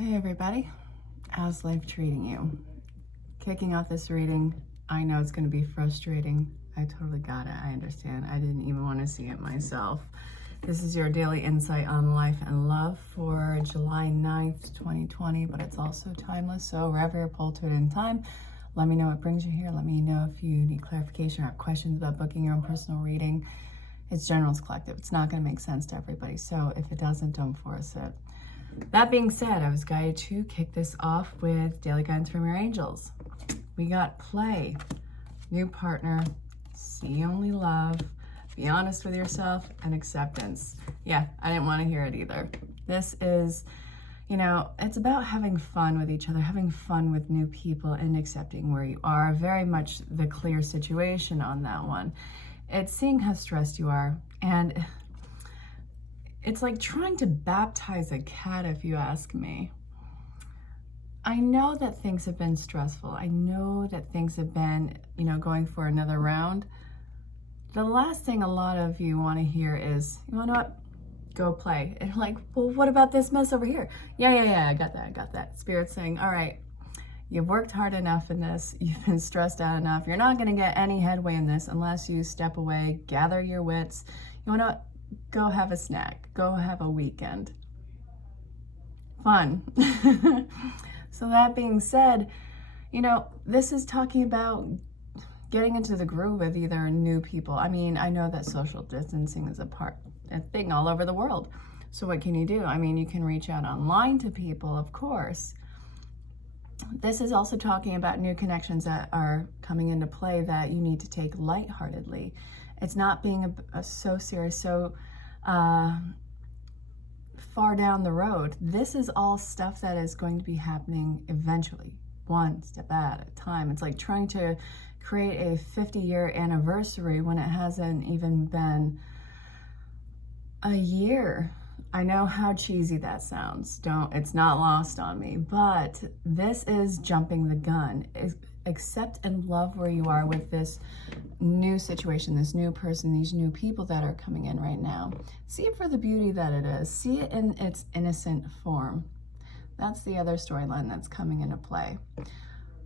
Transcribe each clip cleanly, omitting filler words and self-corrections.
Hey everybody, how's life treating you? Kicking off this reading, I know it's going to be frustrating. I totally got it, I understand. I didn't even want to see it myself. This is your daily insight on life and love for July 9th, 2020, but it's also timeless, so wherever you're pulled to it in time, let me know what brings you here. Let me know if you need clarification or have questions about booking your own personal reading. It's general, it's collective. It's not going to make sense to everybody, so if it doesn't, don't force it. That being said, I was guided to kick this off with daily guidance from your angels. We got play, new partner, see only love, be honest with yourself, and acceptance. Yeah, I didn't want to hear it either. This is, it's about having fun with each other, having fun with new people, and accepting where you are. Very much the clear situation on that one. It's seeing how stressed you are, and it's like trying to baptize a cat, if you ask me. I know that things have been stressful. I know that things have been, going for another round. The last thing a lot of you want to hear is, you know what? Go play. And like, well, what about this mess over here? Yeah, I got that. Spirit's saying, all right, you've worked hard enough in this. You've been stressed out enough. You're not going to get any headway in this unless you step away, gather your wits. You know what? Go have a snack, go have a weekend. Fun. So that being said, this is talking about getting into the groove with either new people. I mean, I know that social distancing is a thing all over the world. So what can you do? I mean, you can reach out online to people, of course. This is also talking about new connections that are coming into play that you need to take lightheartedly. It's not being so serious, so far down the road. This is all stuff that is going to be happening eventually, one step at a time. It's like trying to create a 50-year anniversary when it hasn't even been a year. I know how cheesy that sounds. It's not lost on me, but this is jumping the gun. Accept and love where you are with this new situation, this new person, these new people that are coming in right now. See it for the beauty that it is. See it in its innocent form. That's the other storyline that's coming into play.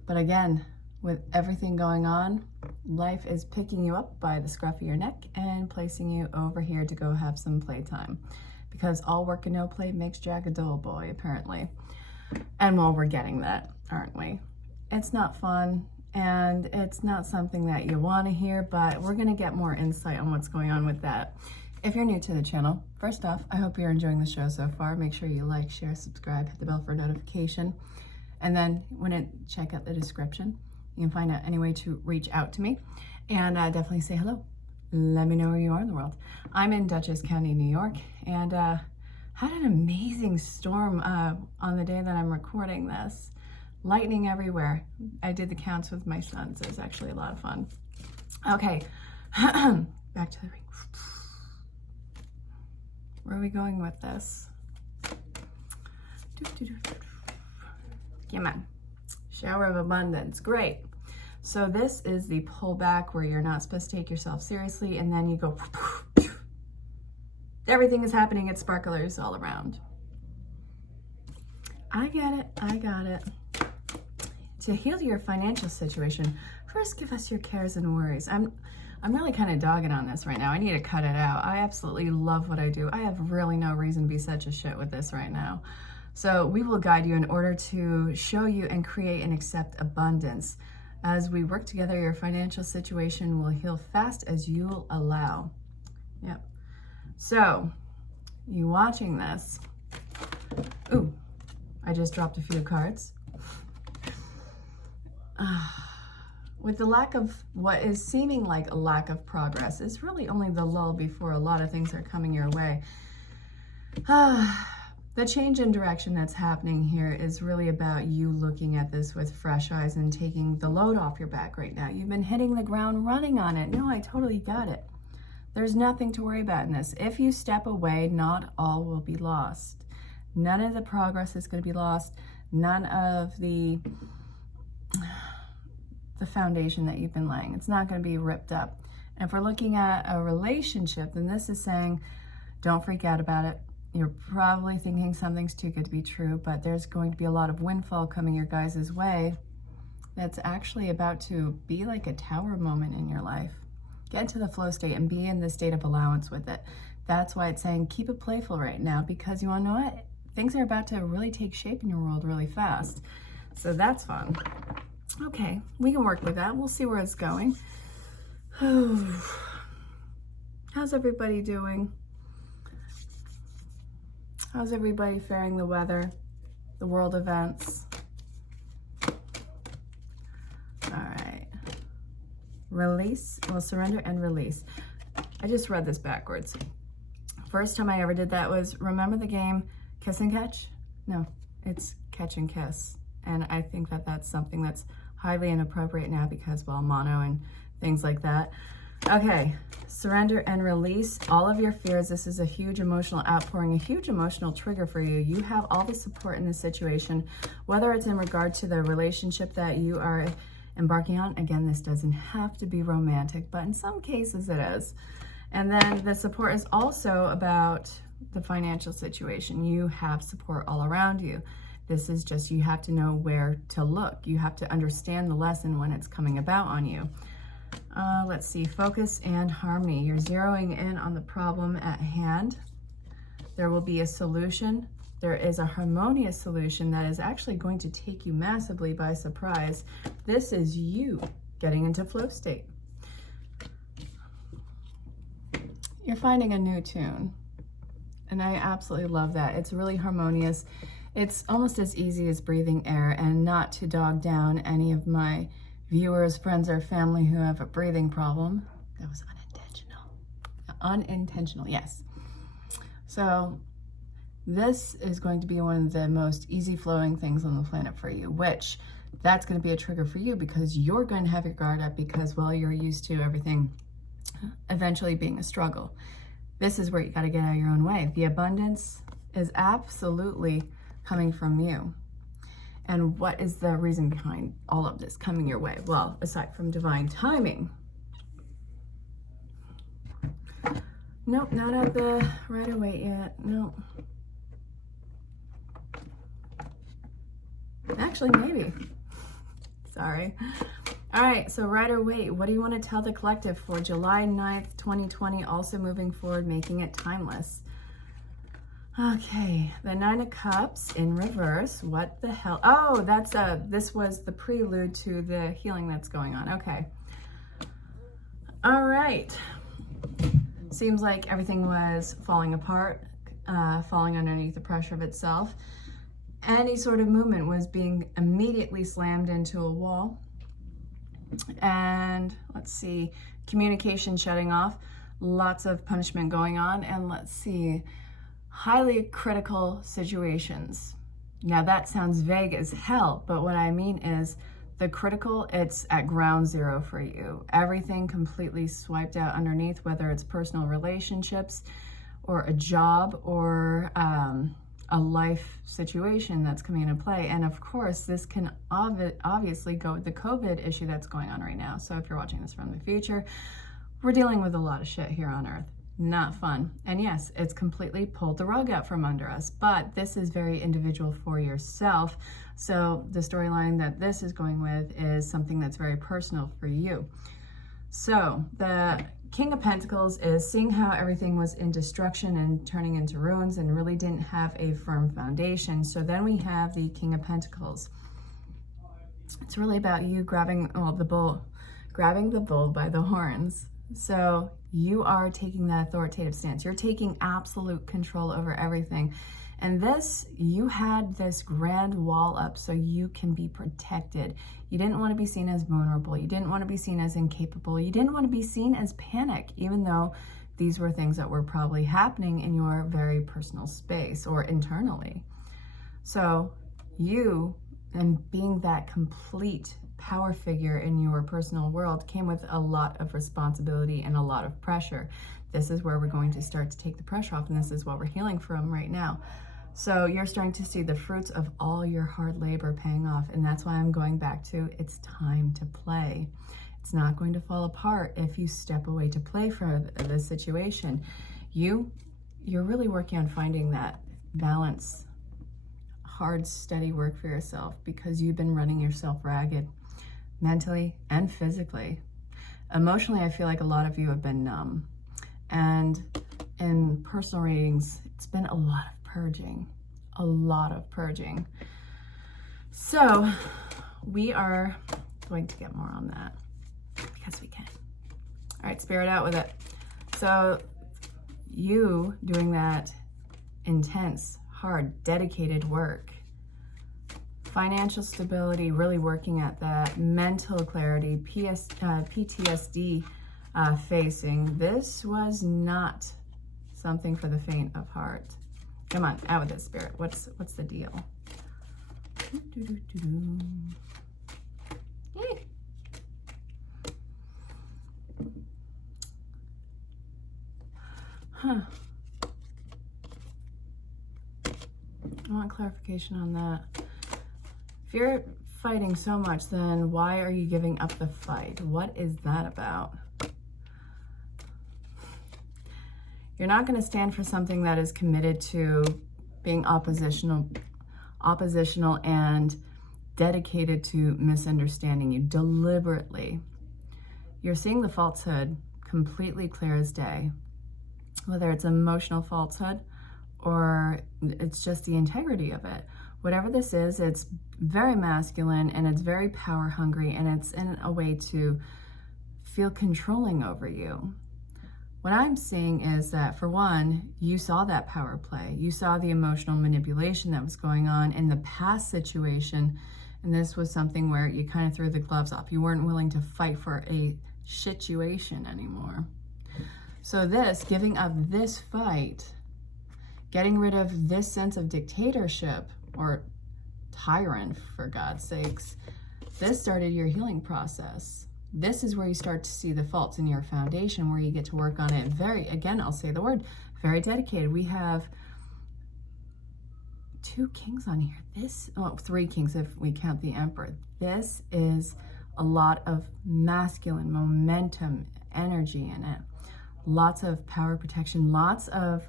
But again, with everything going on, life is picking you up by the scruff of your neck and placing you over here to go have some playtime. Because all work and no play makes Jack a dull boy, apparently. And well, we're getting that, aren't we? It's not fun, and it's not something that you want to hear, but we're going to get more insight on what's going on with that. If you're new to the channel, first off, I hope you're enjoying the show so far. Make sure you like, share, subscribe, hit the bell for a notification. And then check out the description. You can find out any way to reach out to me, and definitely say hello. Let me know where you are in the world. I'm in Dutchess County, New York, and had an amazing storm on the day that I'm recording this. Lightning everywhere. I did the counts with my sons. It was actually a lot of fun. Okay, back to the ring. Where are we going with this? Come on. Shower of abundance. Great. So this is the pullback where you're not supposed to take yourself seriously, and then you go, everything is happening. It's sparklers all around. I got it. To heal your financial situation, first give us your cares and worries. I'm really kind of dogging on this right now. I need to cut it out. I absolutely love what I do. I have really no reason to be such a shit with this right now. So we will guide you in order to show you and create and accept abundance. As we work together, your financial situation will heal fast as you'll allow. Yep. So, you watching this. Ooh, I just dropped a few cards. With the lack of what is seeming like a lack of progress, it's really only the lull before a lot of things are coming your way. The change in direction that's happening here is really about you looking at this with fresh eyes and taking the load off your back right now. You've been hitting the ground running on it. No, I totally got it. There's nothing to worry about in this. If you step away, not all will be lost. None of the progress is going to be lost. None of the foundation that you've been laying. It's not going to be ripped up. And if we're looking at a relationship, then this is saying, don't freak out about it. You're probably thinking something's too good to be true, but there's going to be a lot of windfall coming your guys' way that's actually about to be like a tower moment in your life. Get into the flow state and be in the state of allowance with it. That's why it's saying keep it playful right now, because you want to know what? Things are about to really take shape in your world really fast. So that's fun. Okay, we can work with that. We'll see where it's going. How's everybody doing? How's everybody faring the weather, the world events? All right. Release, well, surrender and release. I just read this backwards. First time I ever did that was, remember the game Kiss and Catch? No, it's Catch and Kiss. And I think that that's something that's highly inappropriate now because, well, mono and things like that. Okay, surrender and release all of your fears. This is a huge emotional outpouring, a huge emotional trigger for you. You have all the support in this situation, whether it's in regard to the relationship that you are embarking on. Again, this doesn't have to be romantic, but in some cases it is. And then the support is also about the financial situation. You have support all around you. This is just, you have to know where to look. You have to understand the lesson when it's coming about on you. Let's see, focus and harmony. You're zeroing in on the problem at hand. There will be a solution. There is a harmonious solution that is actually going to take you massively by surprise. This is you getting into flow state. You're finding a new tune, and I absolutely love that. It's really harmonious. It's almost as easy as breathing air, and not to dog down any of my viewers, friends, or family who have a breathing problem. That was unintentional. Unintentional, yes. So this is going to be one of the most easy flowing things on the planet for you, which that's going to be a trigger for you because you're going to have your guard up because, well, you're used to everything eventually being a struggle. This is where you got to get out of your own way. The abundance is absolutely coming from you. And what is the reason behind all of this coming your way? Well, aside from divine timing. Nope, not at the Rider-Waite yet. Nope. Actually, maybe. Sorry. All right, so Rider-Waite, what do you want to tell the collective for July 9th, 2020, also moving forward, making it timeless? Okay, the Nine of Cups in reverse. What the hell? Oh, this was the prelude to the healing that's going on. Okay. All right. Seems like everything was falling apart, falling underneath the pressure of itself. Any sort of movement was being immediately slammed into a wall. And let's see, communication shutting off, lots of punishment going on, and let's see, highly critical situations. Now that sounds vague as hell, but what I mean is the critical, it's at ground zero for you. Everything completely swiped out underneath, whether it's personal relationships or a job or a life situation that's coming into play. And of course, this can obviously go with the COVID issue that's going on right now. So if you're watching this from the future, we're dealing with a lot of shit here on Earth. Not fun. And yes, it's completely pulled the rug out from under us, but this is very individual for yourself. So the storyline that this is going with is something that's very personal for you. So the King of Pentacles is seeing how everything was in destruction and turning into ruins and really didn't have a firm foundation. So then we have the King of Pentacles. It's really about you grabbing the bull by the horns. So you are taking that authoritative stance. You're taking absolute control over everything. And this, you had this grand wall up so you can be protected. You didn't want to be seen as vulnerable. You didn't want to be seen as incapable. You didn't want to be seen as panic, even though these were things that were probably happening in your very personal space or internally. So you, and being that complete power figure in your personal world, came with a lot of responsibility and a lot of pressure. This is where we're going to start to take the pressure off, and this is what we're healing from right now. So you're starting to see the fruits of all your hard labor paying off, and that's why I'm going back to it's time to play. It's not going to fall apart if you step away to play for the situation. You you're really working on finding that balance, hard, steady work for yourself, because you've been running yourself ragged mentally and physically. Emotionally, I feel like a lot of you have been numb. And in personal readings, it's been a lot of purging, a lot of purging. So we are going to get more on that because we can. All right, Spirit, out with it. So you doing that intense, hard, dedicated work, financial stability, really working at that, mental clarity, PTSD facing. This was not something for the faint of heart. Come on, out with it, Spirit. What's the deal? Yay. Huh. I want clarification on that. If you're fighting so much, then why are you giving up the fight? What is that about? You're not going to stand for something that is committed to being oppositional and dedicated to misunderstanding you deliberately. You're seeing the falsehood completely clear as day, whether it's emotional falsehood or it's just the integrity of it. Whatever this is, it's very masculine and it's very power hungry, and it's in a way to feel controlling over you. What I'm seeing is that, for one, you saw that power play. You saw the emotional manipulation that was going on in the past situation, and this was something where you kind of threw the gloves off. You weren't willing to fight for a situation anymore. So this, giving up this fight, getting rid of this sense of dictatorship or tyrant, for God's sakes, this started your healing process. This is where you start to see the faults in your foundation, where you get to work on it very, again, I'll say the word, very dedicated. We have 2 kings on here. 3 kings if we count the emperor. This is a lot of masculine momentum, energy in it. Lots of power protection, lots of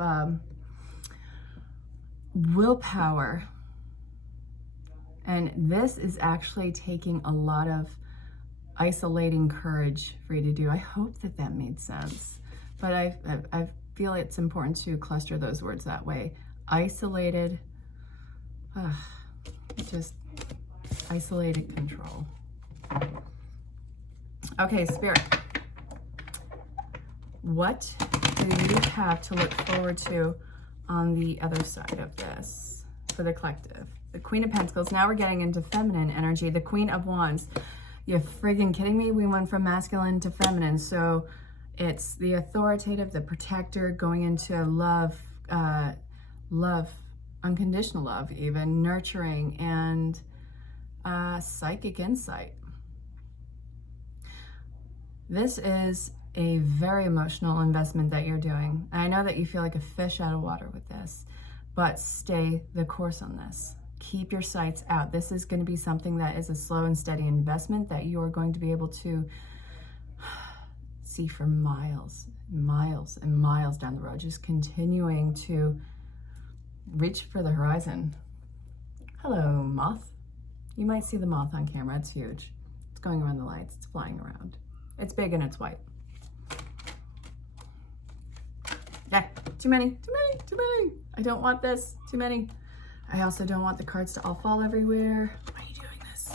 willpower. And this is actually taking a lot of isolating courage for you to do. I hope that that made sense. But I feel it's important to cluster those words that way. Isolated, just isolated control. Okay, Spirit. What do you have to look forward to on the other side of this for the collective? The Queen of Pentacles. Now we're getting into feminine energy. The Queen of Wands. You're friggin' kidding me? We went from masculine to feminine. So it's the authoritative, the protector, going into love, love, unconditional love even, nurturing, and psychic insight. This is a very emotional investment that you're doing. I know that you feel like a fish out of water with this, but stay the course on this. Keep your sights out. This is going to be something that is a slow and steady investment that you are going to be able to see for miles, miles and miles down the road, just continuing to reach for the horizon. Hello, moth. You might see the moth on camera. It's huge. It's going around the lights. It's flying around. It's big and it's white. Yeah, too many. I don't want this. Too many. I also don't want the cards to all fall everywhere. Why are you doing this?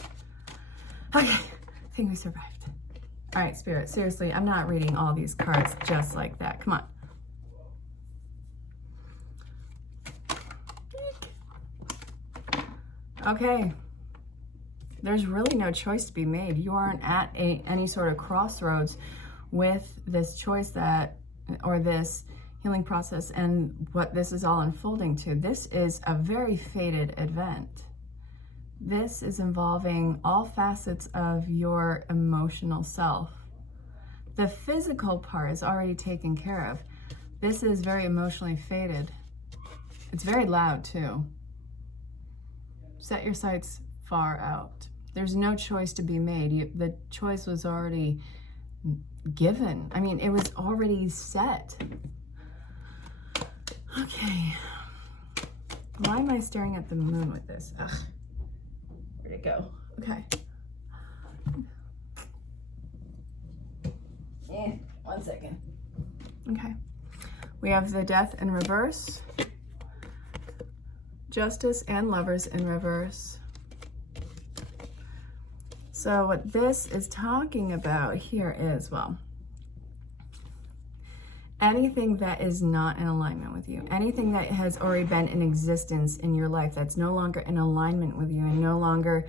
Okay, I think we survived. All right, Spirit, seriously, I'm not reading all these cards just like that. Come on. Okay. There's really no choice to be made. You aren't at any sort of crossroads with this choice or this healing process and what this is all unfolding to. This is a very fated event. This is involving all facets of your emotional self. The physical part is already taken care of. This is very emotionally fated. It's very loud too. Set your sights far out. There's no choice to be made. The choice was already given. I mean, it was already set. Okay. Why am I staring at the moon with this? Ugh. Where'd it go? Okay. One second. Okay. We have the Death in reverse, Justice and Lovers in reverse. So what this is talking about here is, well, anything that is not in alignment with you, anything that has already been in existence in your life that's no longer in alignment with you and no longer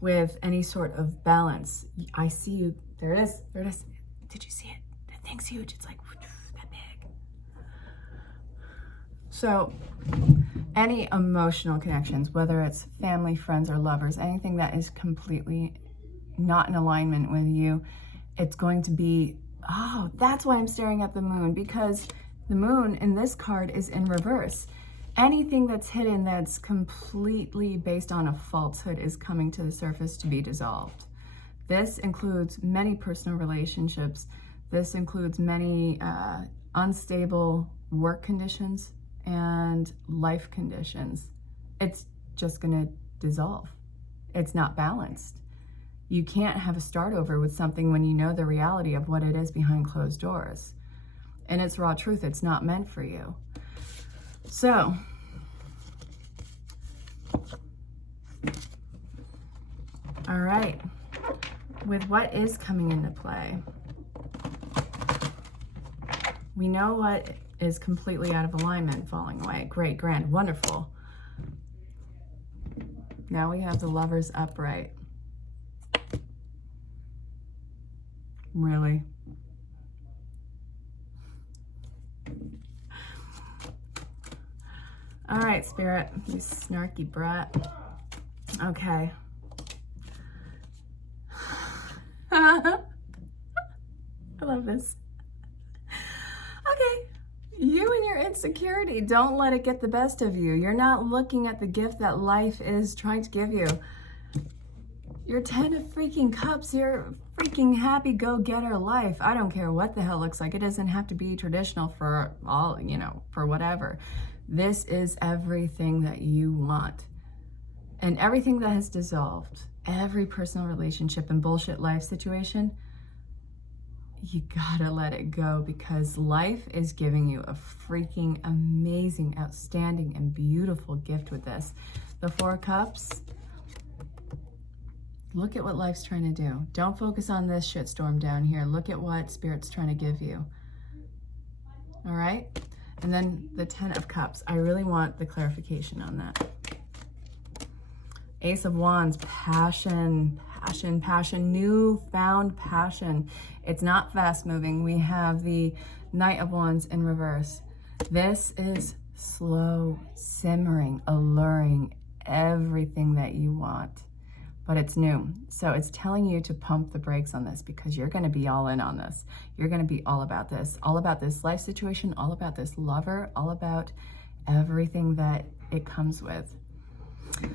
with any sort of balance. I see you. There it is. There it is. Did you see it? That thing's huge. It's like that big. So any emotional connections, whether it's family, friends, or lovers, anything that is completely not in alignment with you, it's going to be, oh, that's why I'm staring at the moon, because the moon in this card is in reverse. Anything that's hidden that's completely based on a falsehood is coming to the surface to be dissolved. This includes many personal relationships. This includes many unstable work conditions and life conditions. It's just gonna dissolve. It's not balanced. You can't have a start over with something when you know the reality of what it is behind closed doors. And it's raw truth, it's not meant for you. So, all right, with what is coming into play, we know what is completely out of alignment, falling away. Great, grand, wonderful. Now we have the Lovers upright. Really? All right, Spirit, you snarky brat. Okay. I love this. Okay. You and your insecurity, don't let it get the best of you. You're not looking at the gift that life is trying to give you. You're 10 of freaking cups. You're freaking happy go-getter life. I don't care what the hell it looks like. It doesn't have to be traditional for all, you know, for whatever. This is everything that you want. And everything that has dissolved, every personal relationship and bullshit life situation, you gotta let it go, because life is giving you a freaking amazing, outstanding, and beautiful gift with this. The Four of Cups. Look at what life's trying to do. Don't focus on this shitstorm down here. Look at what Spirit's trying to give you. All right? And then the 10 of Cups. I really want the clarification on that. Ace of Wands, passion, passion, passion, newfound passion. It's not fast moving. We have the Knight of Wands in reverse. This is slow, simmering, alluring, everything that you want. But it's new. So it's telling you to pump the brakes on this, because you're going to be all in on this. You're going to be all about this life situation, all about this lover, all about everything that it comes with.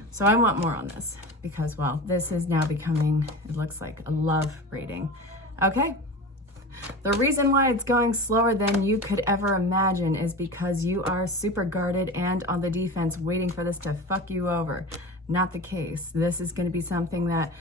So I want more on this, because, well, this is now becoming, it looks like a love reading. Okay. The reason why it's going slower than you could ever imagine is because you are super guarded and on the defense, waiting for this to fuck you over. Not the case. This is going to be something that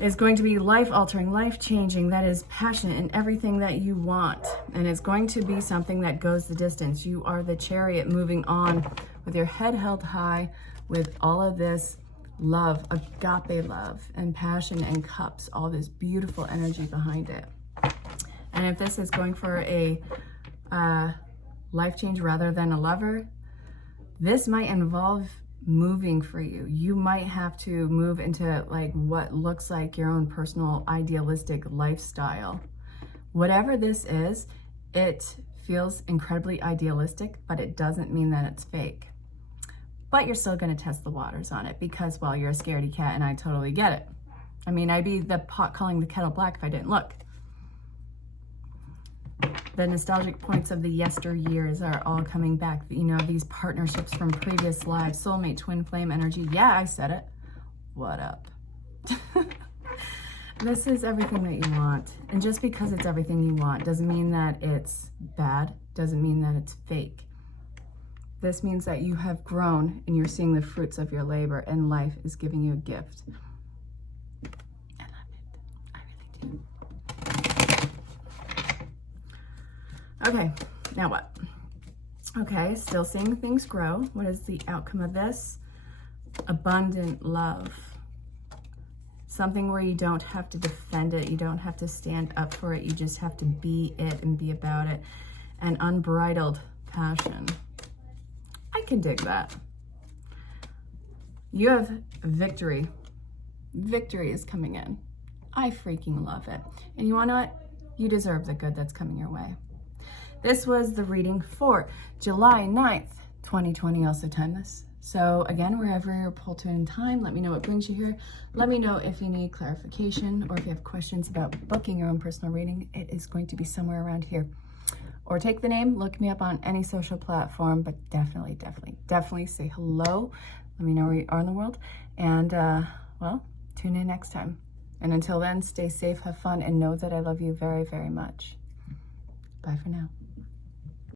is going to be life-altering, life-changing, that is passionate in everything that you want. And it's going to be something that goes the distance. You are the chariot moving on with your head held high, with all of this love, agape love, and passion and cups, all this beautiful energy behind it. And if this is going for a life change rather than a lover, this might involve moving for you. You might have to move into like what looks like your own personal idealistic lifestyle. Whatever this is, it feels incredibly idealistic, but it doesn't mean that it's fake. But you're still going to test the waters on it, because, well, you're a scaredy cat, and I totally get it. I mean, I'd be the pot calling the kettle black if I didn't look. The nostalgic points of the yesteryears are all coming back. You know, these partnerships from previous lives, soulmate, twin flame energy. Yeah, I said it. What up? This is everything that you want. And just because it's everything you want doesn't mean that it's bad, doesn't mean that it's fake. This means that you have grown and you're seeing the fruits of your labor, and life is giving you a gift. I love it. I really do. Okay, now what? Okay, still seeing things grow. What is the outcome of this? Abundant love. Something where you don't have to defend it. You don't have to stand up for it. You just have to be it and be about it. And unbridled passion. I can dig that. You have victory. Victory is coming in. I freaking love it. And you want to know what? You deserve the good that's coming your way. This was the reading for July 9th, 2020. Also timeless. So again, wherever you're pulled to in time, let me know what brings you here. Let me know if you need clarification or if you have questions about booking your own personal reading. It is going to be somewhere around here. Or take the name, look me up on any social platform, but definitely say hello. Let me know where you are in the world. And well, tune in next time. And until then, stay safe, have fun, and know that I love you very, very much. Bye for now.